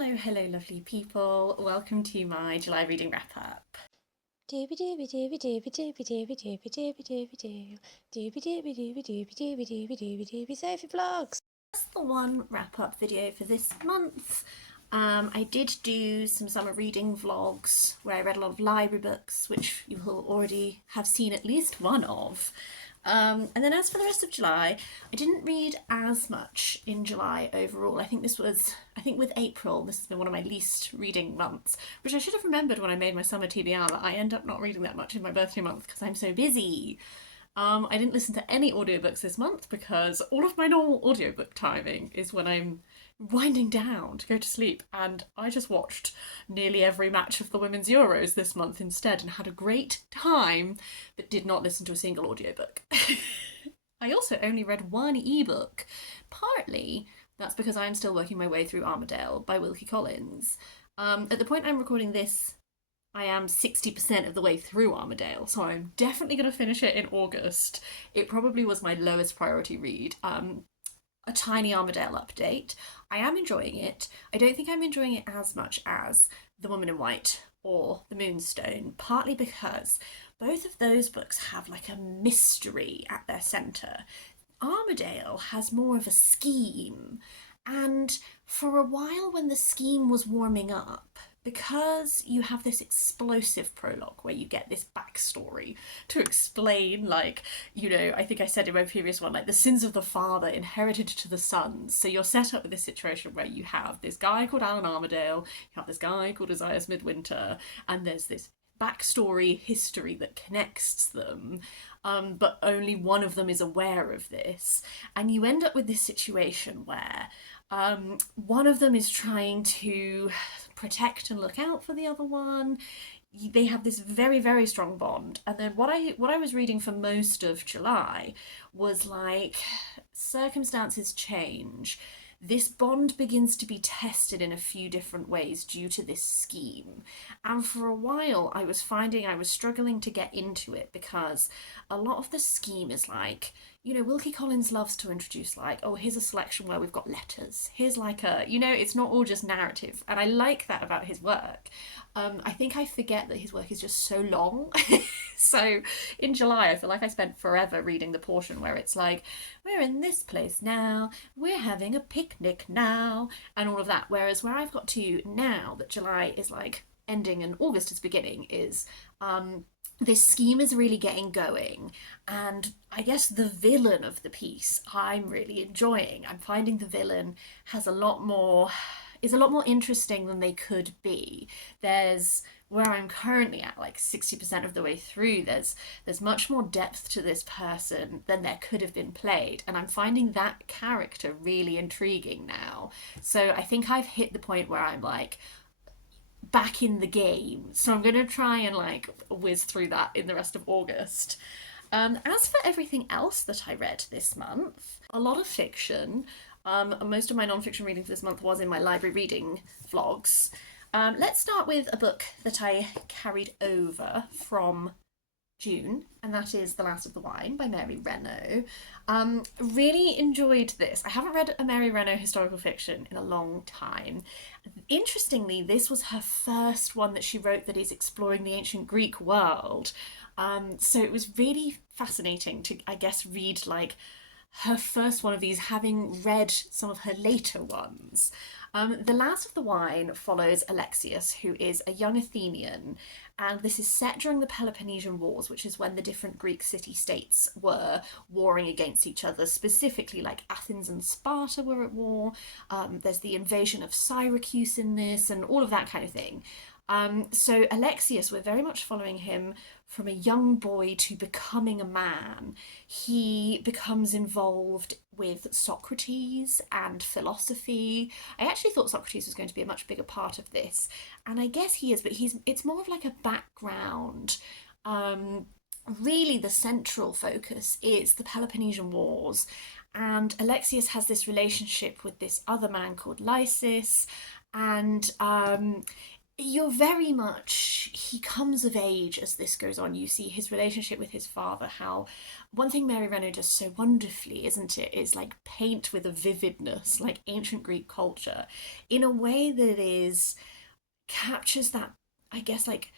Hello, lovely people. Welcome to my July reading wrap up. Dooby dooby dooby dooby dooby dooby dooby dooby dooby doo. Dooby dooby dooby dooby dooby dooby dooby dooby Sophie vlogs. That's the one wrap up video for this month. I did do some summer reading vlogs where I read a lot of library books, which you will already have seen at least one of. And then as for the rest of July, I didn't read as much in July overall. I think with April, this has been one of my least reading months, which I should have remembered when I made my summer TBR, that I end up not reading that much in my birthday month because I'm so busy. I didn't listen to any audiobooks this month because all of my normal audiobook timing is when I'm winding down to go to sleep, and I just watched nearly every match of the Women's Euros this month instead and had a great time, but did not listen to a single audiobook. I also only read one ebook. Partly that's because I'm still working my way through Armadale by Wilkie Collins. At the point I'm recording this, I am 60% of the way through Armadale, so I'm definitely going to finish it in August. It probably was my lowest priority read. A tiny Armadale update. I am enjoying it. I don't think I'm enjoying it as much as The Woman in White or The Moonstone, partly because both of those books have like a mystery at their centre. Armadale has more of a scheme, and for a while when the scheme was warming up, because you have this explosive prologue where you get this backstory to explain, like, I think I said in my previous one, like the sins of the father inherited to the sons. So you're set up with this situation where you have this guy called Alan Armadale, you have this guy called Ozias Midwinter, and there's this backstory history that connects them, but only one of them is aware of this. And you end up with this situation where one of them is trying to protect and look out for the other one. They have this very, very strong bond. And then what I was reading for most of July was like, circumstances change. This bond begins to be tested in a few different ways due to this scheme. And for a while, I was finding I was struggling to get into it because a lot of the scheme is like, Wilkie Collins loves to introduce like, oh, here's a selection where we've got letters. Here's like it's not all just narrative. And I like that about his work. I think I forget that his work is just so long. So in July, I feel like I spent forever reading the portion where it's like, we're in this place now, we're having a picnic now, and all of that. Whereas where I've got to now that July is like ending and August is beginning is this scheme is really getting going, and I guess the villain of the piece I'm really enjoying. I'm finding the villain is a lot more interesting than they could be. There's where I'm currently at, like 60% of the way through, there's much more depth to this person than there could have been played, and I'm finding that character really intriguing now. So I think I've hit the point where I'm like back in the game, so I'm gonna try and like whiz through that in the rest of August. As for everything else that I read this month, a lot of fiction. Most of my non-fiction reading for this month was in my library reading vlogs. Let's start with a book that I carried over from June, and that is The Last of the Wine by Mary Renault. Really enjoyed this. I haven't read a Mary Renault historical fiction in a long time. Interestingly, this was her first one that she wrote that is exploring the ancient Greek world. So it was really fascinating to, I guess, read like her first one of these, having read some of her later ones. The Last of the Wine follows Alexius, who is a young Athenian, and this is set during the Peloponnesian Wars, which is when the different Greek city-states were warring against each other. Specifically, like Athens and Sparta were at war. There's the invasion of Syracuse in this, and all of that kind of thing. So Alexius, we're very much following him from a young boy to becoming a man. He becomes involved with Socrates and philosophy. I actually thought Socrates was going to be a much bigger part of this, and I guess he is, but it's more of like a background. Really, the central focus is the Peloponnesian Wars, and Alexius has this relationship with this other man called Lysis, and You're very much, he comes of age as this goes on. You see his relationship with his father, how one thing Mary Renault does so wonderfully, isn't it, is like paint with a vividness, like ancient Greek culture, in a way that is captures that, I guess, like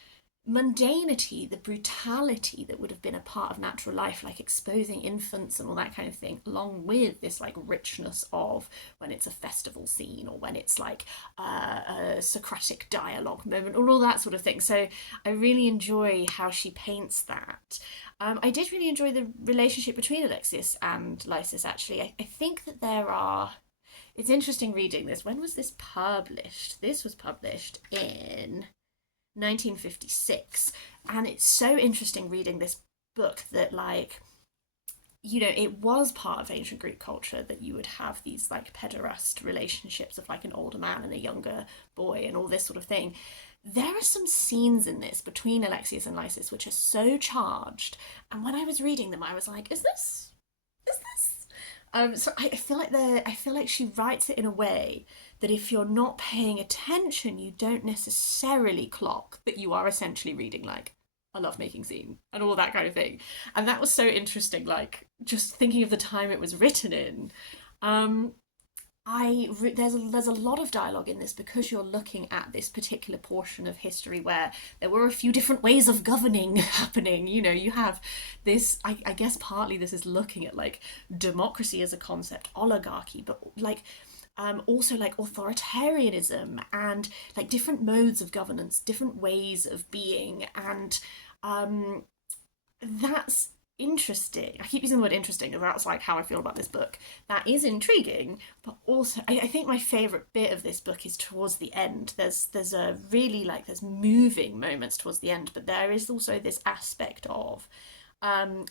mundanity, the brutality that would have been a part of natural life, like exposing infants and all that kind of thing, along with this like richness of when it's a festival scene or when it's like a Socratic dialogue moment or all that sort of thing. So I really enjoy how she paints that. I did really enjoy the relationship between Alexius and Lysis, actually. I think that there are. It's interesting reading this. When was this published? This was published in 1956, and it's so interesting reading this book that, like, you know, it was part of ancient Greek culture that you would have these like pederast relationships of like an older man and a younger boy and all this sort of thing. There are some scenes in this between Alexius and Lysis which are so charged, and when I was reading them I was like, is this so I feel like she writes it in a way that if you're not paying attention, you don't necessarily clock that you are essentially reading like a lovemaking scene and all that kind of thing. And that was so interesting, like just thinking of the time it was written in. Um, there's a lot of dialogue in this because you're looking at this particular portion of history where there were a few different ways of governing happening. You know, you have this. I guess partly this is looking at like democracy as a concept, oligarchy, but like also like authoritarianism and like different modes of governance, different ways of being, and that's interesting. I keep using the word interesting because that's like how I feel about this book. That is intriguing, but also I think my favourite bit of this book is towards the end. There's a really like there's moving moments towards the end, but there is also this aspect of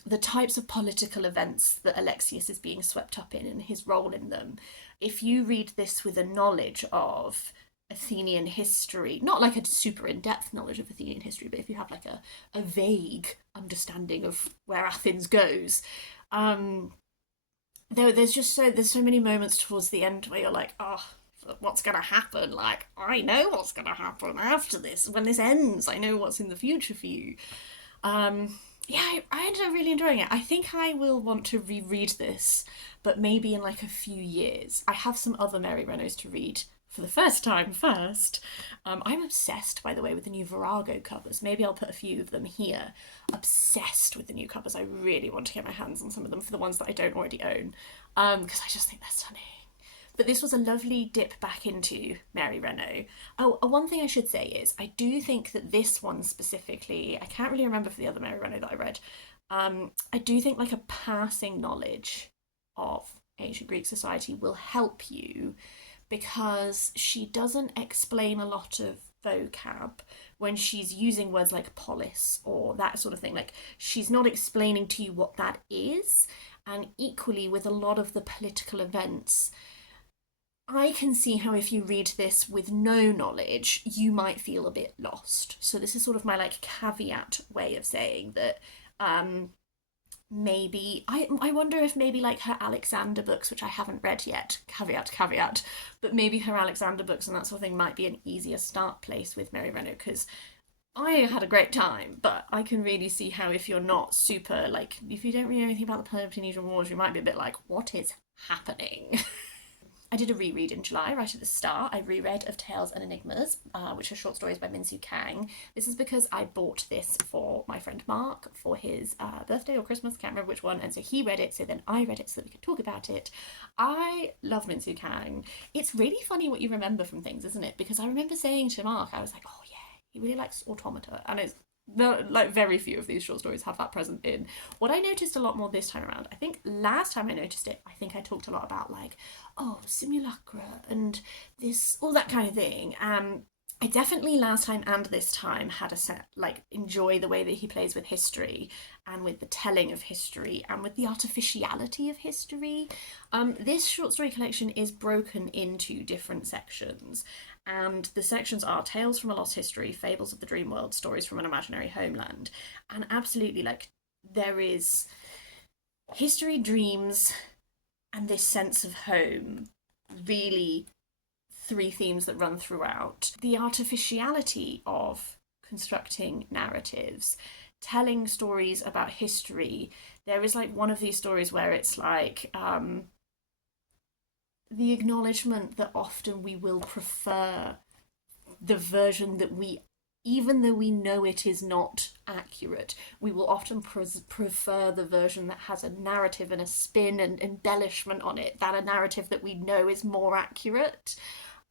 the types of political events that Alexius is being swept up in and his role in them. If you read this with a knowledge of Athenian history, not like a super in-depth knowledge of Athenian history, but if you have like a vague understanding of where Athens goes, there's so many moments towards the end where you're like, oh, what's gonna happen? Like, I know what's gonna happen after this. When this ends, I know what's in the future for you. Yeah, I ended up really enjoying it. I think I will want to reread this, but maybe in like a few years. I have some other Mary Renaults to read for the first time first. I'm obsessed, by the way, with the new Virago covers. Maybe I'll put a few of them here. Obsessed with the new covers. I really want to get my hands on some of them for the ones that I don't already own, because I just think they're stunning. But this was a lovely dip back into Mary Renault. Oh, one thing I should say is I do think that this one specifically, I can't really remember for the other Mary Renault that I read, I do think like a passing knowledge of ancient Greek society will help you because she doesn't explain a lot of vocab when she's using words like polis or that sort of thing. Like, she's not explaining to you what that is. And equally with a lot of the political events, I can see how if you read this with no knowledge, you might feel a bit lost. So this is sort of my like caveat way of saying that maybe I wonder if maybe like her Alexander books, which I haven't read yet, caveat, but maybe her Alexander books and that sort of thing might be an easier start place with Mary Renault, because I had a great time, but I can really see how if you're not super, like, if you don't really know anything about the Peloponnesian Wars, you might be a bit like, what is happening? I did a reread in July, right at the start. I reread Of Tales and Enigmas, which are short stories by Minsoo Kang. This is because I bought this for my friend Mark for his birthday or Christmas, can't remember which one, and so he read it, so then I read it so that we could talk about it. I love Minsoo Kang. It's really funny what you remember from things, isn't it? Because I remember saying to Mark, I was like, oh yeah, he really likes Automata, and it's like very few of these short stories have that present in. What I noticed a lot more this time around, I think last time I noticed it, I think I talked a lot about like, oh, simulacra and this, all that kind of thing. I definitely last time and this time had a set, like, enjoy the way that he plays with history and with the telling of history and with the artificiality of history. This short story collection is broken into different sections, and the sections are Tales from a Lost History, Fables of the Dream World, Stories from an Imaginary Homeland. And absolutely, like, there is history, dreams, and this sense of home really three themes that run throughout. The artificiality of constructing narratives, telling stories about history. There is like one of these stories where it's like the acknowledgement that often we will prefer the version that we, even though we know it is not accurate, we will often prefer the version that has a narrative and a spin and embellishment on it, that a narrative that we know is more accurate.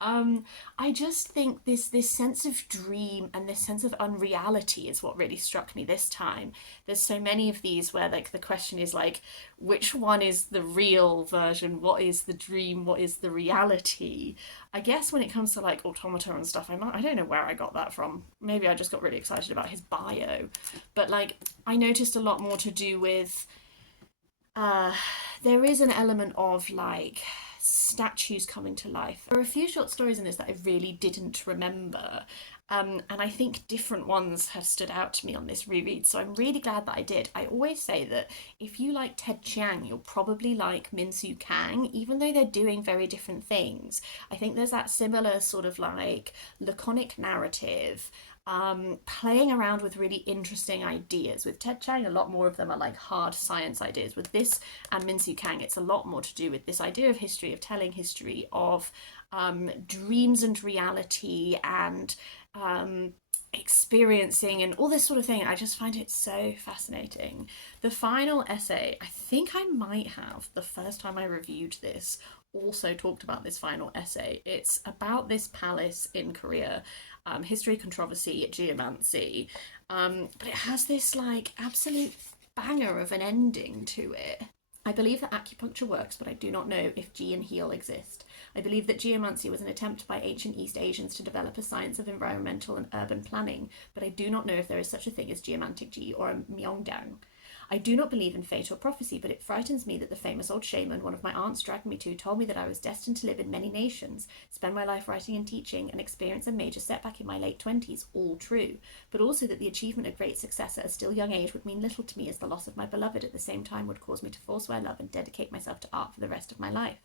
I just think this sense of dream and this sense of unreality is what really struck me this time. There's so many of these where like the question is like, which one is the real version? What is the dream? What is the reality? I guess when it comes to like Automata and stuff, I don't know where I got that from. Maybe I just got really excited about his bio, but like I noticed a lot more to do with there is an element of like statues coming to life. There are a few short stories in this that I really didn't remember, and I think different ones have stood out to me on this reread, so I'm really glad that I did. I always say that if you like Ted Chiang, you'll probably like Minsoo Kang, even though they're doing very different things. I think there's that similar sort of like laconic narrative, playing around with really interesting ideas. With Ted Chiang, a lot more of them are like hard science ideas. With this and Minsoo Kang, it's a lot more to do with this idea of history, of telling history, of dreams and reality and experiencing and all this sort of thing. I just find it so fascinating. The final essay, I think I might have, the first time I reviewed this, also talked about this final essay. It's about this palace in Korea, history, controversy, geomancy, but it has this like absolute banger of an ending to it. I believe that acupuncture works, but I do not know if Ji and heal exist. I believe that geomancy was an attempt by ancient East Asians to develop a science of environmental and urban planning, but I do not know if there is such a thing as geomantic Ji or a Myeongdang. I do not believe in fate or prophecy, but it frightens me that the famous old shaman one of my aunts dragged me to told me that I was destined to live in many nations, spend my life writing and teaching, and experience a major setback in my late 20s, all true, but also that the achievement of great success at a still young age would mean little to me as the loss of my beloved at the same time would cause me to forswear love and dedicate myself to art for the rest of my life.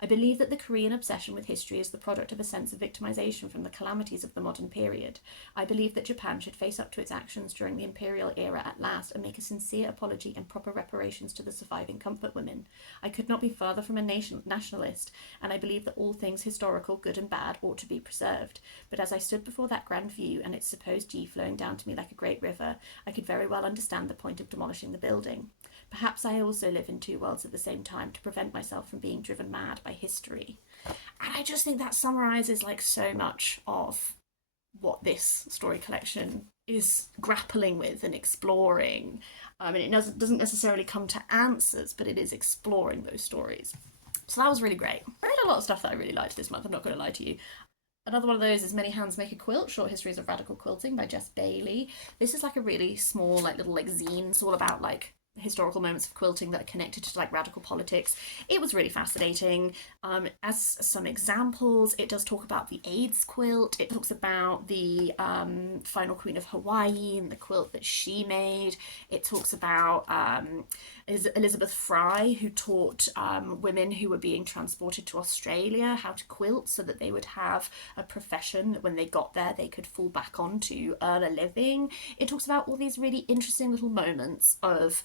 I believe that the Korean obsession with history is the product of a sense of victimization from the calamities of the modern period. I believe that Japan should face up to its actions during the imperial era at last and make a sincere apology and proper reparations to the surviving comfort women. I could not be further from a nationalist, and I believe that all things historical, good and bad, ought to be preserved. But as I stood before that grand view and its supposed G flowing down to me like a great river, I could very well understand the point of demolishing the building. Perhaps I also live in two worlds at the same time to prevent myself from being driven mad by history. And I just think that summarizes like so much of what this story collection is grappling with and exploring. And it doesn't necessarily come to answers, but it is exploring those stories. So that was really great. I read a lot of stuff that I really liked this month, I'm not going to lie to you. Another one of those is Many Hands Make a Quilt, Short Histories of Radical Quilting by Jess Bailey. This is like a really small, like little like zine. It's all about like historical moments of quilting that are connected to like radical politics. It was really fascinating. As some examples, it does talk about the AIDS quilt. It talks about the final queen of Hawaii and the quilt that she made. It talks about Elizabeth Fry, who taught women who were being transported to Australia how to quilt so that they would have a profession that when they got there they could fall back on to earn a living. It talks about all these really interesting little moments of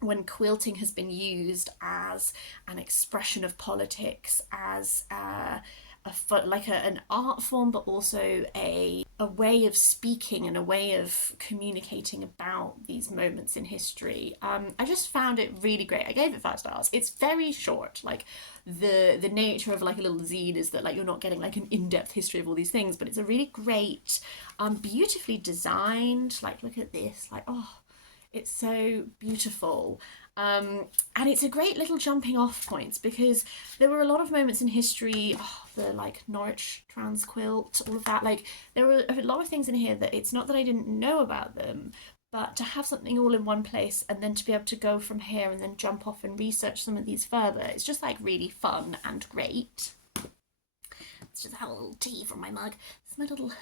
when quilting has been used as an expression of politics, as an art form, but also a way of speaking and a way of communicating about these moments in history. I just found it really great. I gave it 5 stars. It's very short. Like the nature of like a little zine is that like you're not getting like an in-depth history of all these things, but it's a really great, beautifully designed. Like look at this. Like it's so beautiful. And it's a great little jumping off points because there were a lot of moments in history, the like Norwich trans quilt, all of that. Like there were a lot of things in here that it's not that I didn't know about them, but to have something all in one place and then to be able to go from here and then jump off and research some of these further, it's just like really fun and great. Let's just have a little tea from my mug. This is my little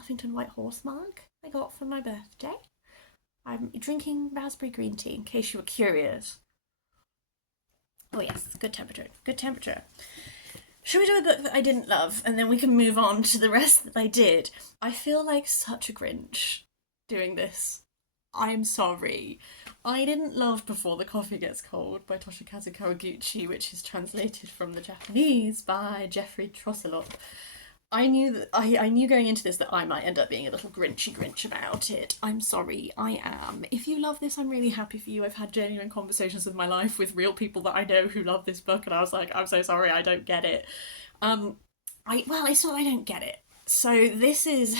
Uffington White Horse mug I got for my birthday. I'm drinking raspberry green tea, in case you were curious. Oh yes, good temperature, good temperature. Should we do a book that I didn't love, and then we can move on to the rest that I did? I feel like such a Grinch doing this. I'm sorry. I didn't love Before the Coffee Gets Cold by Toshikazu Kawaguchi, which is translated from the Japanese by Geoffrey Trousselot. I knew going into this that I might end up being a little Grinchy Grinch about it. I'm sorry, I am. If you love this, I'm really happy for you. I've had genuine conversations with my life with real people that I know who love this book, and I was like, I'm so sorry, I don't get it. It's not I don't get it. So this is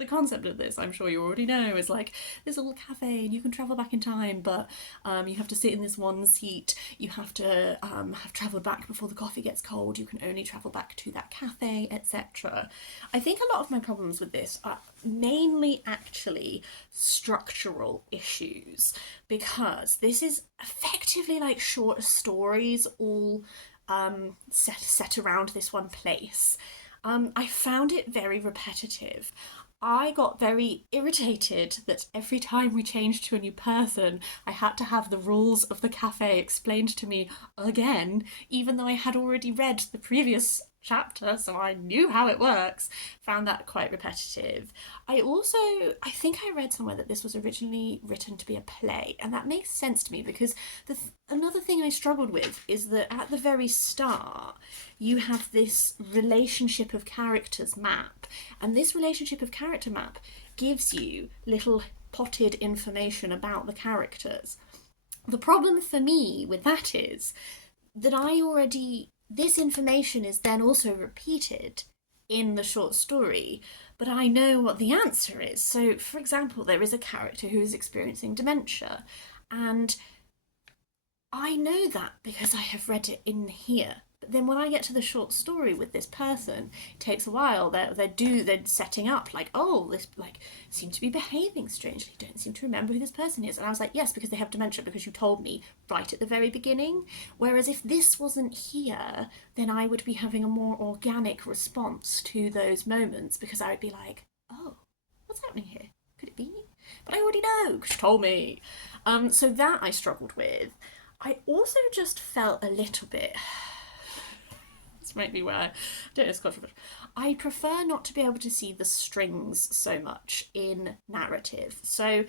the concept of this, I'm sure you already know, is like this little cafe and you can travel back in time, but you have to sit in this one seat. You have to have travelled back before the coffee gets cold. You can only travel back to that cafe, etc. I think a lot of my problems with this are mainly actually structural issues, because this is effectively like short stories all set around this one place. I found it very repetitive. I got very irritated that every time we changed to a new person, I had to have the rules of the cafe explained to me again, even though I had already read the previous chapter, so I knew how it works. Found that quite repetitive. I think I read somewhere that this was originally written to be a play, and that makes sense to me because another thing I struggled with is that at the very start you have this relationship of characters map, and this relationship of character map gives you little potted information about the characters. The problem for me with that is that this information is then also repeated in the short story, but I know what the answer is. So, for example, there is a character who is experiencing dementia, and I know that because I have read it in here. But then when I get to the short story with this person, it takes a while. They're setting up like, oh, this like seem to be behaving strangely. Don't seem to remember who this person is. And I was like, yes, because they have dementia, because you told me right at the very beginning. Whereas if this wasn't here, then I would be having a more organic response to those moments, because I would be like, oh, what's happening here? Could it be me? But I already know because you told me. So that I struggled with. I also just felt a little bit. This might be where I don't know, it's controversial. I prefer not to be able to see the strings so much in narrative. So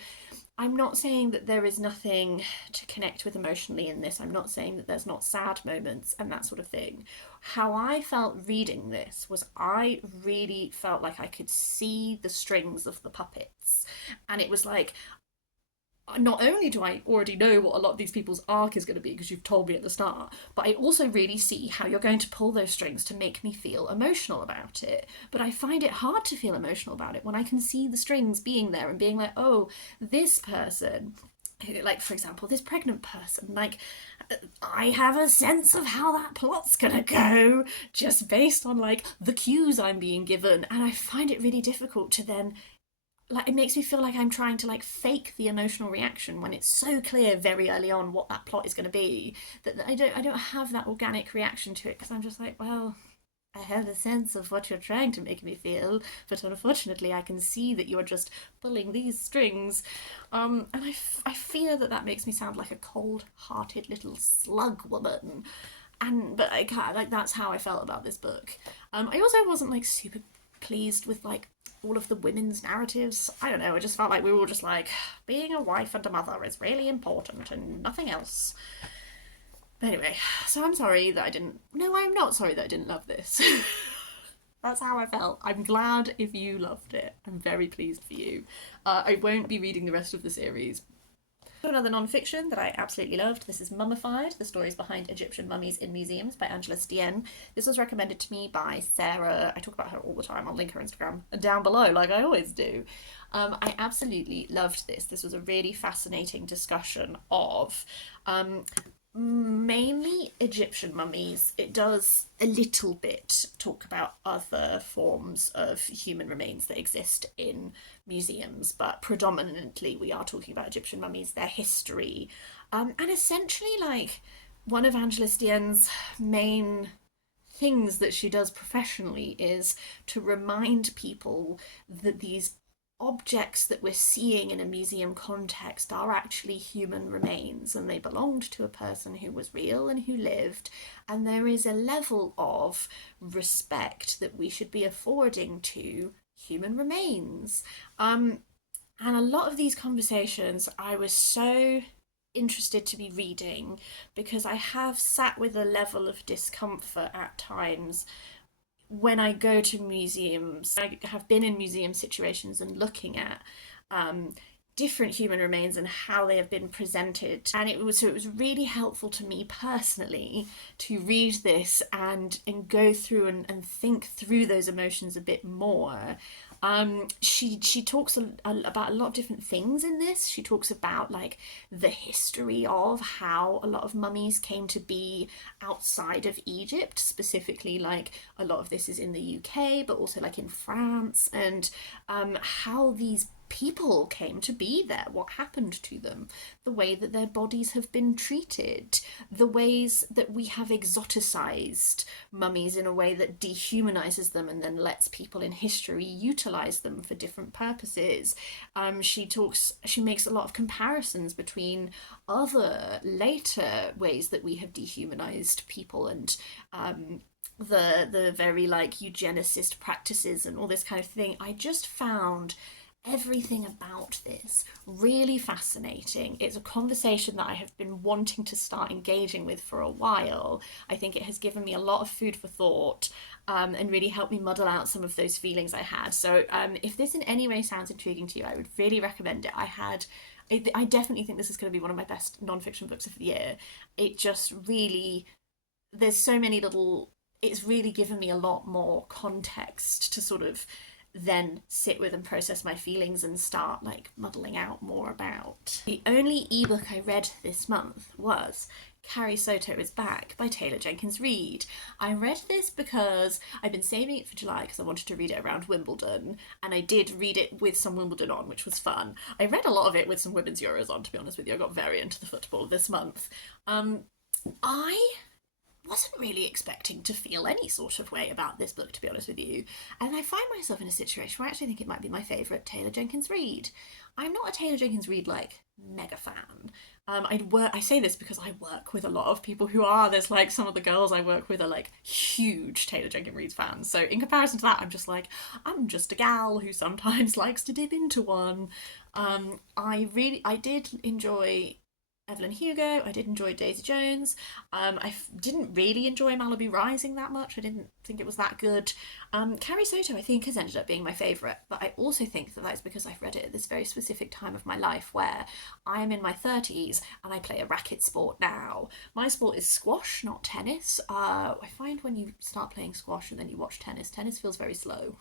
I'm not saying that there is nothing to connect with emotionally in this. I'm not saying that there's not sad moments and that sort of thing. How I felt reading this was I really felt like I could see the strings of the puppets. And it was like, not only do I already know what a lot of these people's arc is going to be because you've told me at the start, but I also really see how you're going to pull those strings to make me feel emotional about it. But I find it hard to feel emotional about it when I can see the strings being there and being like, oh, this person, like, for example, this pregnant person, like, I have a sense of how that plot's gonna go just based on, like, the cues I'm being given. And I find it really difficult to then, like, it makes me feel like I'm trying to like fake the emotional reaction when it's so clear very early on what that plot is going to be, that I don't have that organic reaction to it, because I'm just like, well, I have a sense of what you're trying to make me feel, but unfortunately I can see that you're just pulling these strings, and I fear that makes me sound like a cold-hearted little slug woman. But I can't, like, that's how I felt about this book. I also wasn't like super pleased with like all of the women's narratives. I don't know, I just felt like we were all just like, being a wife and a mother is really important and nothing else. But anyway, so I'm sorry that I didn't... No, I'm not sorry that I didn't love this. That's how I felt. I'm glad if you loved it. I'm very pleased for you. I won't be reading the rest of the series. Another non-fiction that I absolutely loved. This is Mummified, the stories behind Egyptian mummies in museums by Angela Stienne. This was recommended to me by Sarah. I talk about her all the time. I'll link her Instagram down below, like I always do. I absolutely loved this. This was a really fascinating discussion of mainly Egyptian mummies. It does a little bit talk about other forms of human remains that exist in museums, but predominantly we are talking about Egyptian mummies, their history, and essentially like one of Angela Stienne's main things that she does professionally is to remind people that these objects that we're seeing in a museum context are actually human remains, and they belonged to a person who was real and who lived, and there is a level of respect that we should be affording to human remains. And a lot of these conversations I was so interested to be reading, because I have sat with a level of discomfort at times when I go to museums. I have been in museum situations and looking at different human remains and how they have been presented, and it was really helpful to me personally to read this and go through and think through those emotions a bit more. She talks about a lot of different things in this. She talks about like the history of how a lot of mummies came to be outside of Egypt, specifically like a lot of this is in the UK, but also like in France, and how these people came to be there, what happened to them, the way that their bodies have been treated, the ways that we have exoticized mummies in a way that dehumanizes them and then lets people in history utilize them for different purposes. She makes a lot of comparisons between other later ways that we have dehumanized people, and the very like eugenicist practices and all this kind of thing. I just found everything about this really fascinating. It's a conversation that I have been wanting to start engaging with for a while. I think it has given me a lot of food for thought, and really helped me muddle out some of those feelings I had. So if this in any way sounds intriguing to you, I would really recommend it. I definitely think this is going to be one of my best non-fiction books of the year. It just really, there's so many little, it's really given me a lot more context to sort of then sit with and process my feelings and start like muddling out more about. The only ebook I read this month was Carrie, Soto is Back by Taylor Jenkins Reid. I read this because I've been saving it for July because I wanted to read it around Wimbledon, and I did read it with some Wimbledon on, which was fun. I read a lot of it with some Women's Euros on, to be honest with you. I got very into the football this month. I wasn't really expecting to feel any sort of way about this book, to be honest with you. And I find myself in a situation where I actually think it might be my favourite Taylor Jenkins Reid. I'm not a Taylor Jenkins Reid, like, mega fan. I say this because I work with a lot of people who are. There's like some of the girls I work with are like huge Taylor Jenkins Reid fans. So in comparison to that, I'm just a gal who sometimes likes to dip into one. I did enjoy Evelyn Hugo. I did enjoy Daisy Jones. Didn't really enjoy Malibu Rising that much. I didn't think it was that good. Carrie Soto, I think, has ended up being my favourite, but I also think that that's because I've read it at this very specific time of my life where I am in my 30s and I play a racket sport now. My sport is squash, not tennis. I find when you start playing squash and then you watch tennis, tennis feels very slow.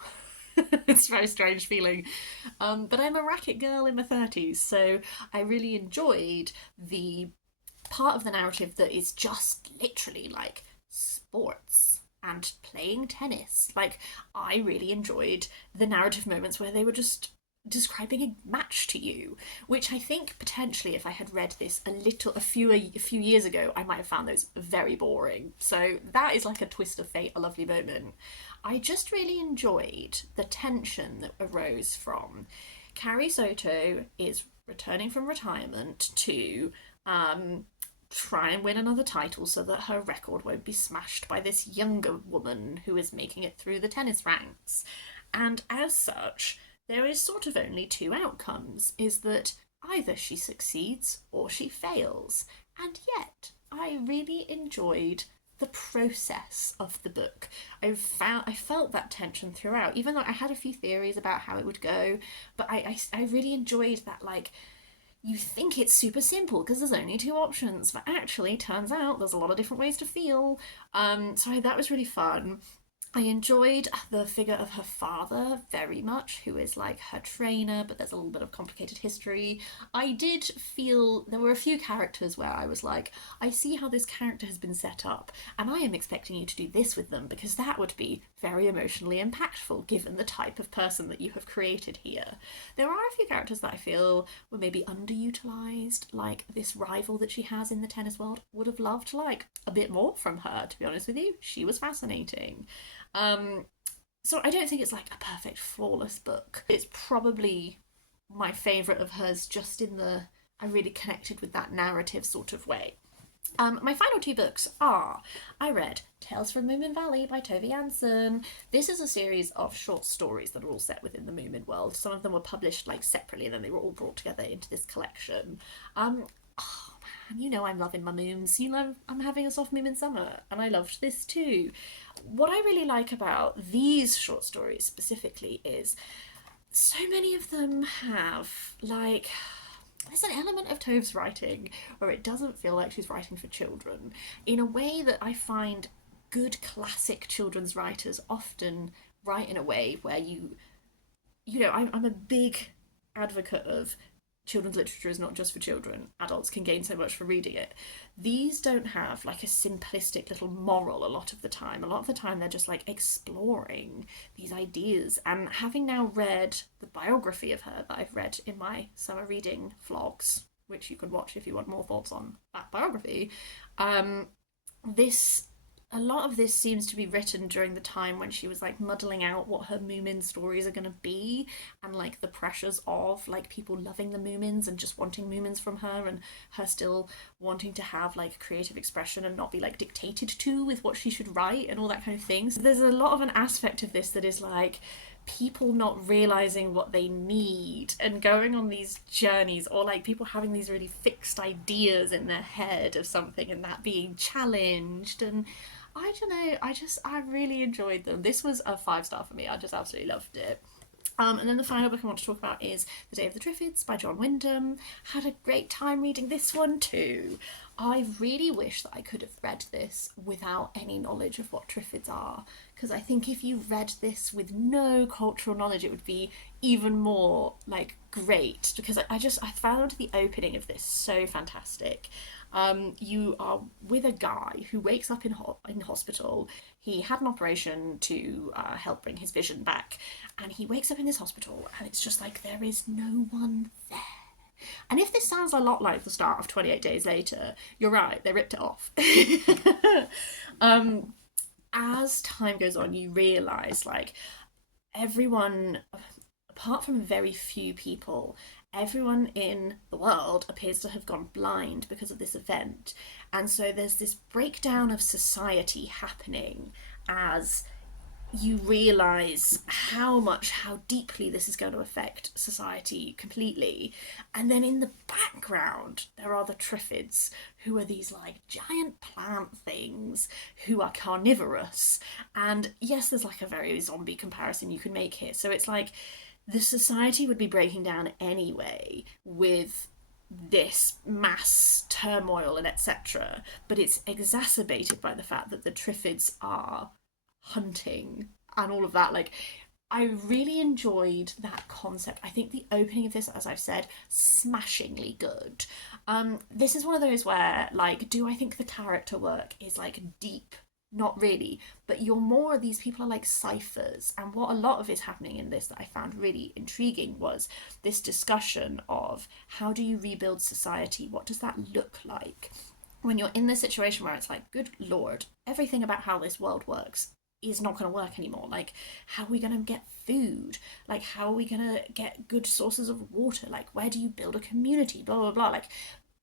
It's a very strange feeling. But I'm a racket girl in my 30s, so I really enjoyed the part of the narrative that is just literally like sports and playing tennis. Like, I really enjoyed the narrative moments where they were just describing a match to you, which I think potentially if I had read this a few years ago, I might have found those very boring. So that is like a twist of fate, a lovely moment. I just really enjoyed the tension that arose from Carrie Soto is returning from retirement to try and win another title so that her record won't be smashed by this younger woman who is making it through the tennis ranks. And as such, there is sort of only two outcomes, is that either she succeeds or she fails. And yet, I really enjoyed the process of the book. I felt that tension throughout, even though I had a few theories about how it would go, but I really enjoyed that, like, you think it's super simple because there's only two options, but actually turns out there's a lot of different ways to feel. So that was really fun. I enjoyed the figure of her father very much, who is like her trainer, but there's a little bit of complicated history. I did feel there were a few characters where I was like, I see how this character has been set up, and I am expecting you to do this with them because that would be very emotionally impactful given the type of person that you have created here. There are a few characters that I feel were maybe underutilized, like this rival that she has in the tennis world. Would have loved like a bit more from her, to be honest with you. She was fascinating. So I don't think it's like a perfect, flawless book. It's probably my favourite of hers, just in the I really connected with that narrative sort of way. My final two books are, I read Tales from Moominvalley by Tove Jansson. This is a series of short stories that are all set within the Moomin world. Some of them were published like separately, and then they were all brought together into this collection. Oh man, you know I'm loving my mooms. You know I'm having a soft Moomin summer, and I loved this too. What I really like about these short stories specifically is so many of them have like there's an element of Tove's writing where it doesn't feel like she's writing for children in a way that I find good classic children's writers often write in a way where I'm a big advocate of children's literature is not just for children. Adults can gain so much from reading it. These don't have like a simplistic little moral a lot of the time. A lot of the time they're just like exploring these ideas. And having now read the biography of her that I've read in my summer reading vlogs, which you can watch if you want more thoughts on that biography, this a lot of this seems to be written during the time when she was like muddling out what her Moomin stories are going to be, and like the pressures of like people loving the Moomins and just wanting Moomins from her, and her still wanting to have like creative expression and not be like dictated to with what she should write and all that kind of thing. So there's a lot of an aspect of this that is like people not realizing what they need and going on these journeys, or like people having these really fixed ideas in their head of something and that being challenged. And I don't know, I really enjoyed them. This was a 5-star for me. I just absolutely loved it. And then the final book I want to talk about is The Day of the Triffids by John Wyndham. Had a great time reading this one too. I really wish that I could have read this without any knowledge of what Triffids are, because I think if you read this with no cultural knowledge it would be even more like great, because I found the opening of this so fantastic. You are with a guy who wakes up in hospital. He had an operation to help bring his vision back, and he wakes up in this hospital and it's just like there is no one there. And if this sounds a lot like the start of 28 Days Later, you're right, they ripped it off. As time goes on, you realise like everyone, apart from very few people, everyone in the world appears to have gone blind because of this event. And so there's this breakdown of society happening as you realise how deeply this is going to affect society completely. And then in the background, there are the Triffids, who are these like giant plant things who are carnivorous. And yes, there's like a very zombie comparison you can make here. So it's like the society would be breaking down anyway with this mass turmoil and etc. But it's exacerbated by the fact that the Triffids are hunting and all of that. Like, I really enjoyed that concept. I think the opening of this, as I've said, smashingly good. This is one of those where, like, do I think the character work is like deep? Not really, but these people are like ciphers. And what a lot of is happening in this that I found really intriguing was this discussion of how do you rebuild society? What does that look like when you're in this situation where it's like, good lord, everything about how this world works is not going to work anymore. Like, how are we going to get food? Like, how are we going to get good sources of water? Like, where do you build a community? Blah, blah, blah. Like,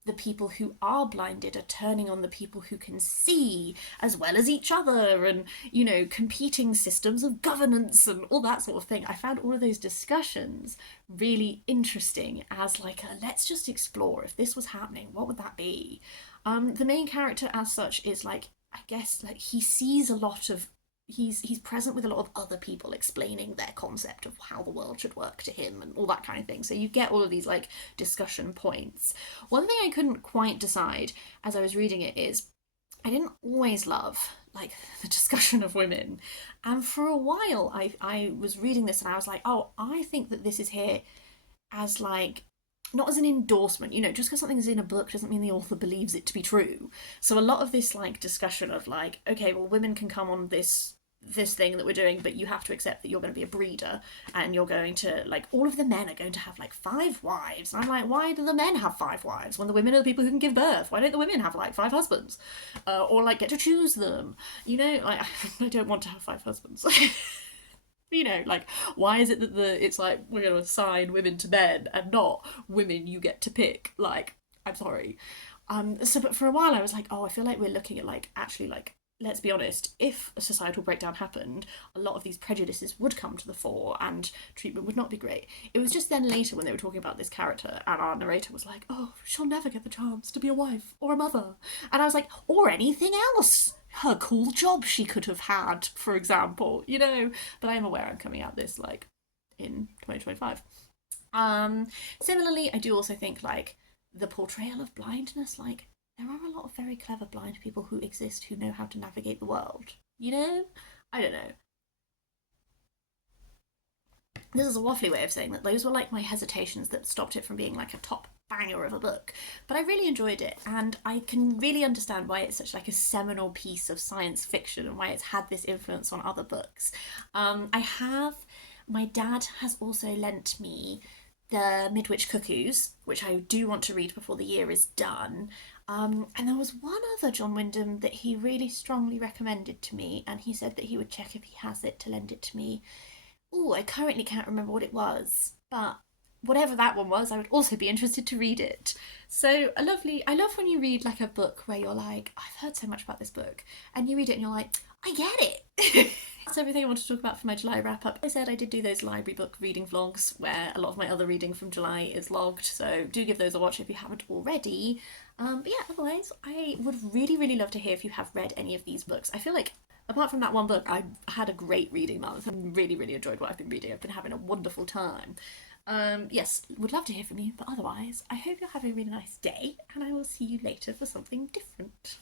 the people who are blinded are turning on the people who can see, as well as each other, and, you know, competing systems of governance and all that sort of thing. I found all of those discussions really interesting as like let's just explore, if this was happening, what would that be? The main character as such is like, I guess, like, he sees a lot of he's present with a lot of other people explaining their concept of how the world should work to him and all that kind of thing. So you get all of these like discussion points. One thing I couldn't quite decide as I was reading it is I didn't always love like the discussion of women. And for a while I was reading this and I was like, oh, I think that this is here as like not as an endorsement, you know, just because something is in a book doesn't mean the author believes it to be true. So a lot of this like discussion of like, okay, well, women can come on this thing that we're doing, but you have to accept that you're going to be a breeder and you're going to like, all of the men are going to have like 5 wives. And I'm like, why do the men have 5 wives when the women are the people who can give birth? Why don't the women have like 5 husbands, or like get to choose them? You know, like I don't want to have 5 husbands. You know, like, why is it that it's like, we're going to assign women to men and not women you get to pick? Like, I'm sorry. But for a while I was like, oh, I feel like we're looking at, like, actually, like, let's be honest, if a societal breakdown happened, a lot of these prejudices would come to the fore and treatment would not be great. It was just then later when they were talking about this character and our narrator was like, oh, she'll never get the chance to be a wife or a mother. And I was like, or anything else. Her cool job she could have had, for example, you know. But I am aware I'm coming at this, like, in 2025. Similarly, I do also think, like, the portrayal of blindness, like, there are a lot of very clever blind people who exist who know how to navigate the world. You know? I don't know. This is a waffly way of saying that those were like my hesitations that stopped it from being like a top banger of a book. But I really enjoyed it, and I can really understand why it's such like a seminal piece of science fiction and why it's had this influence on other books. My dad has also lent me the Midwich Cuckoos, which I do want to read before the year is done. And there was one other John Wyndham that he really strongly recommended to me, and he said that he would check if he has it to lend it to me. Oh, I currently can't remember what it was, but whatever that one was, I would also be interested to read it. So I love when you read like a book where you're like, I've heard so much about this book, and you read it and you're like, I get it. That's everything I want to talk about for my July wrap up. As I said, I did do those library book reading vlogs where a lot of my other reading from July is logged, so do give those a watch if you haven't already. But yeah, otherwise, I would really, really love to hear if you have read any of these books. I feel like, apart from that one book, I had a great reading month and really, really enjoyed what I've been reading. I've been having a wonderful time. Yes, would love to hear from you, but otherwise, I hope you're having a really nice day, and I will see you later for something different.